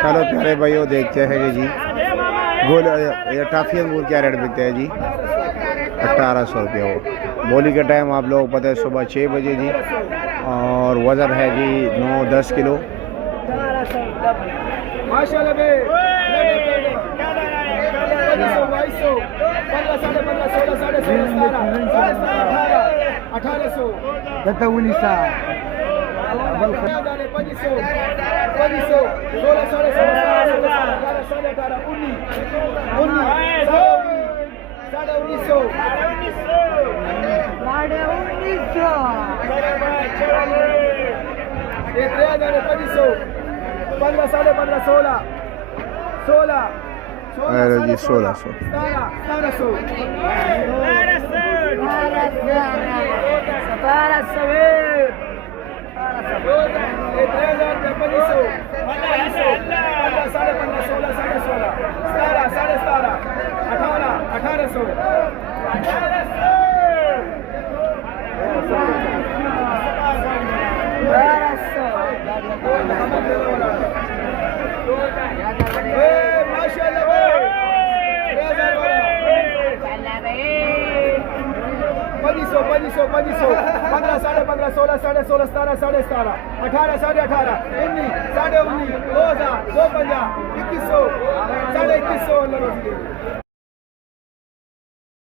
चलो प्यारे भाइयों देखते हैं कि जी गोल ये टाफी अंगूर क्या रेट बिकते हैं जी 1800 रुपये वो। बोली का टाइम आप लोग पता है सुबह 6 बजे जी और वज़न है जी 9-10 किलो। अरे जी 1600 18, 18, 18, 18, 19, 19, 20, 250, 250, 2100, 2150,